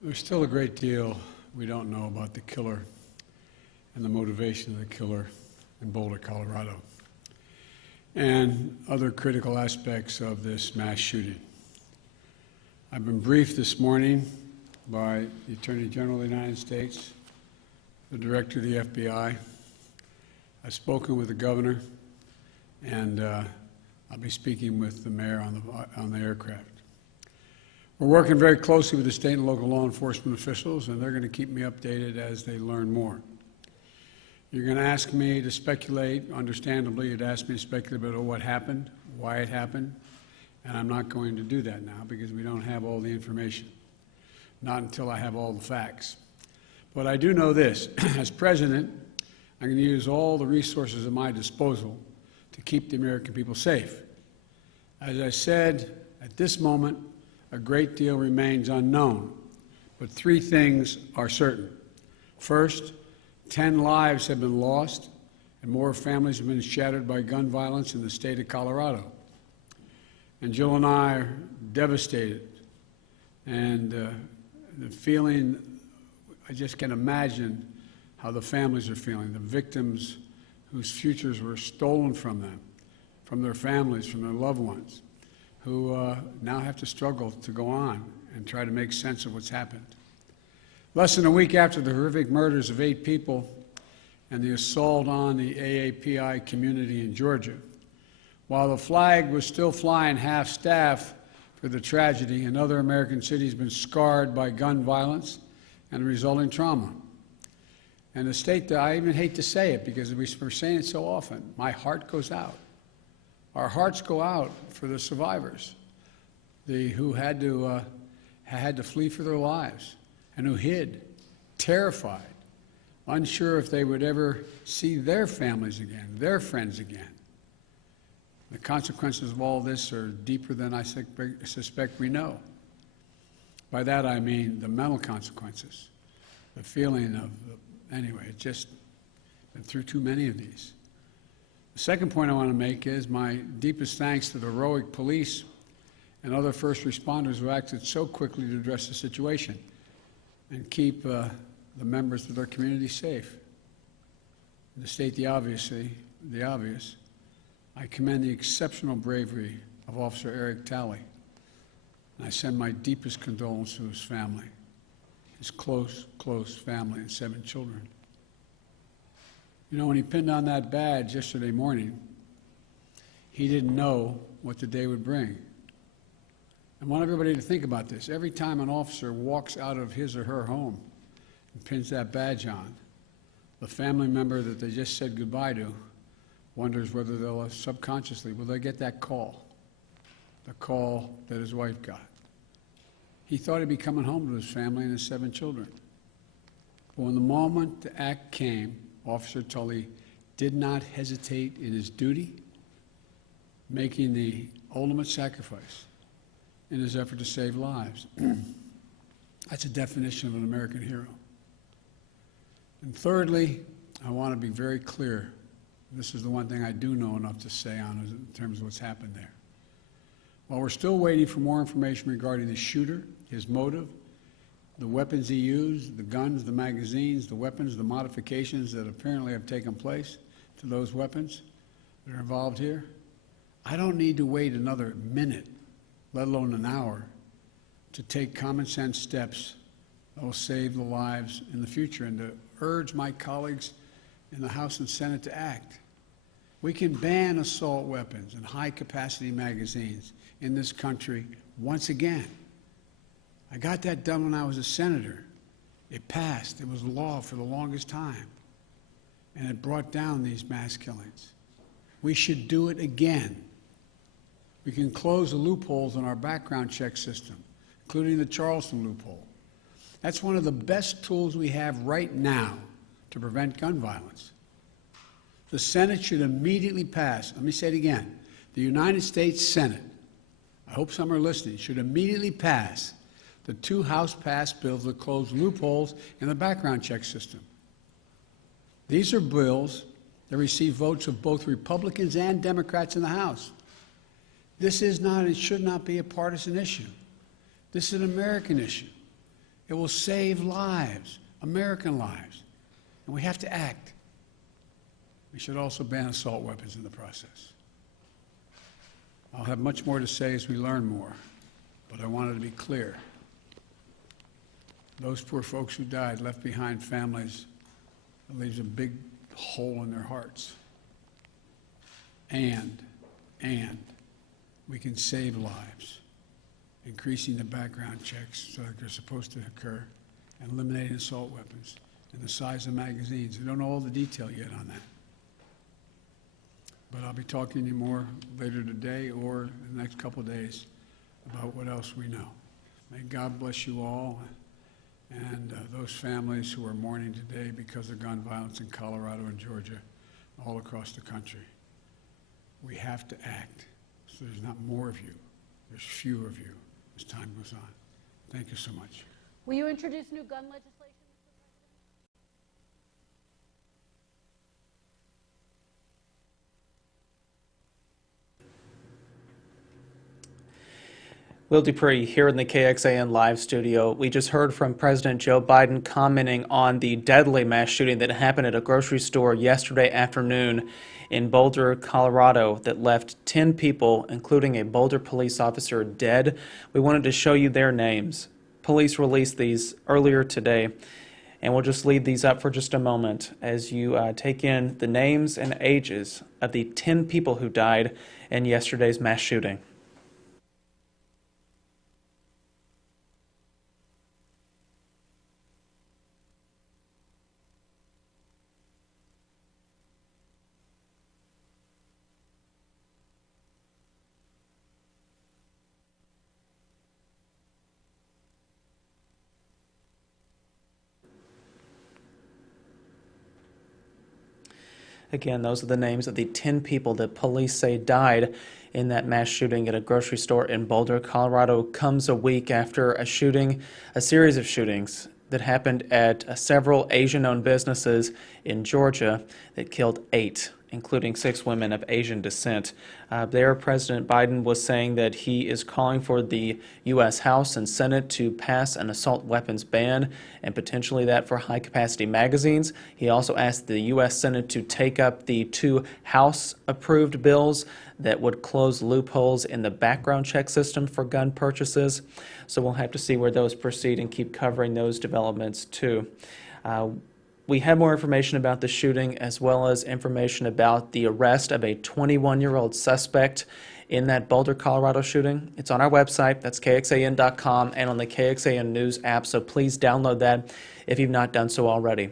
There's still a great deal we don't know about the killer and the motivation of the killer in Boulder, Colorado, and other critical aspects of this mass shooting. I've been briefed this morning by the Attorney General of the United States, the Director of the FBI. I've spoken with the Governor, and I'll be speaking with the Mayor on the aircraft. We're working very closely with the state and local law enforcement officials, and they're going to keep me updated as they learn more. You're going to ask me to speculate. Understandably, you'd ask me to speculate about what happened, why it happened, and I'm not going to do that now because we don't have all the information, not until I have all the facts. But I do know this. As president, I'm going to use all the resources at my disposal to keep the American people safe. As I said, at this moment, a great deal remains unknown, but three things are certain. First, 10 lives have been lost, and more families have been shattered by gun violence in the state of Colorado. And Jill and I are devastated, and the feeling, I just can imagine how the families are feeling, the victims whose futures were stolen from them, from their families, from their loved ones, who now have to struggle to go on and try to make sense of what's happened. Less than a week after the horrific murders of 8 people and the assault on the AAPI community in Georgia, while the flag was still flying half-staff for the tragedy, another American city has been scarred by gun violence and resulting trauma. And the state, I even hate to say it because we're saying it so often, my heart goes out. Our hearts go out for the survivors, who had to flee for their lives and who hid, terrified, unsure if they would ever see their families again, their friends again. The consequences of all this are deeper than I suspect we know. By that I mean the mental consequences, the feeling of, anyway, it's just been through too many of these. The second point I want to make is my deepest thanks to the heroic police and other first responders who acted so quickly to address the situation and keep the members of their community safe. And to state the obvious, I commend the exceptional bravery of Officer Eric Talley, and I send my deepest condolences to his family, his close family and 7 children. You know, when he pinned on that badge yesterday morning, he didn't know what the day would bring. I want everybody to think about this. Every time an officer walks out of his or her home and pins that badge on, the family member that they just said goodbye to wonders whether they'll subconsciously, will they get that call, the call that his wife got. He thought he'd be coming home to his family and his 7 children. But when the moment the act came, Officer Tully did not hesitate in his duty, making the ultimate sacrifice in his effort to save lives. That's a definition of an American hero. And thirdly, I want to be very clear. This is the one thing I do know enough to say on in terms of what's happened there. While we're still waiting for more information regarding the shooter, his motive, the weapons he used, the guns, the magazines, the weapons, the modifications that apparently have taken place to those weapons that are involved here, I don't need to wait another minute, let alone an hour, to take common sense steps that will save the lives in the future and to urge my colleagues in the House and Senate to act. We can ban assault weapons and high-capacity magazines in this country once again. I got that done when I was a senator. It passed. It was law for the longest time. And it brought down these mass killings. We should do it again. We can close the loopholes in our background check system, including the Charleston loophole. That's one of the best tools we have right now to prevent gun violence. The Senate should immediately pass, let me say it again, the United States Senate, I hope some are listening, should immediately pass the 2 House-passed bills that close loopholes in the background check system. These are bills that receive votes of both Republicans and Democrats in the House. This is not and should not be a partisan issue. This is an American issue. It will save lives, American lives, and we have to act. We should also ban assault weapons in the process. I'll have much more to say as we learn more, but I wanted to be clear. Those poor folks who died left behind families that leaves a big hole in their hearts. And we can save lives, increasing the background checks so that they're supposed to occur, and eliminating assault weapons, and the size of magazines. We don't know all the detail yet on that. But I'll be talking to you more later today or in the next couple of days about what else we know. May God bless you all and those families who are mourning today because of gun violence in Colorado and Georgia, all across the country. We have to act so there's not more of you, there's fewer of you as time goes on. Thank you so much. Will you introduce new gun legislation? Will Dupree here in the KXAN live studio. We just heard from President Joe Biden commenting on the deadly mass shooting that happened at a grocery store yesterday afternoon in Boulder, Colorado, that left 10 people, including a Boulder police officer, dead. We wanted to show you their names. Police released these earlier today, and we'll just leave these up for just a moment as you take in the names and ages of the 10 people who died in yesterday's mass shooting. Again, those are the names of the 10 people that police say died in that mass shooting at a grocery store in Boulder, Colorado. Comes a week after a series of shootings that happened at several Asian-owned businesses in Georgia that killed 8, including 6 women of Asian descent. There, President Biden was saying that he is calling for the U.S. House and Senate to pass an assault weapons ban, and potentially that for high-capacity magazines. He also asked the U.S. Senate to take up the 2 House-approved bills that would close loopholes in the background check system for gun purchases. So we'll have to see where those proceed and keep covering those developments too. We have more information about the shooting as well as information about the arrest of a 21-year-old suspect in that Boulder, Colorado shooting. It's on our website, that's KXAN.com, and on the KXAN News app, so please download that if you've not done so already.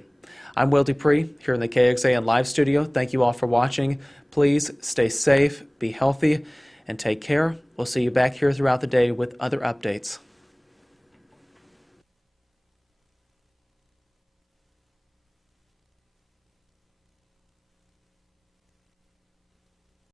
I'm Will Dupree here in the KXAN live studio. Thank you all for watching. Please stay safe, be healthy, and take care. We'll see you back here throughout the day with other updates.